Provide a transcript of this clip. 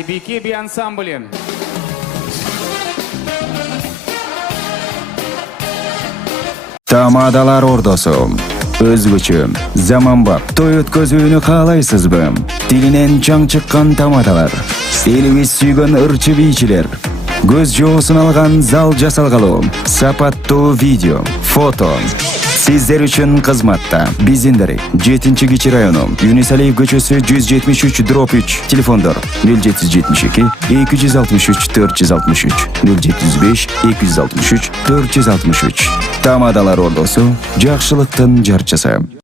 Aybiki bir ansamblim. Tamadalar ordosu. Özgüçü, zamanbap, toy ötközүүnü kalaysızbı? Dilinen çaң çıkkan tamadalar. Elimiz sүйgön ırçı biyçiler. Göz joosун algan zal jasalgalуу. Sapаттуу video, foto. Sizler üçün kızmatta. Bizinderi 7-Keçи rayonu, Yunus Aliyev көчөсү 173/3, telefonlar 0772 263 463 075 263 463. Tamadalar ordosu, жақшылықтың жарчысы.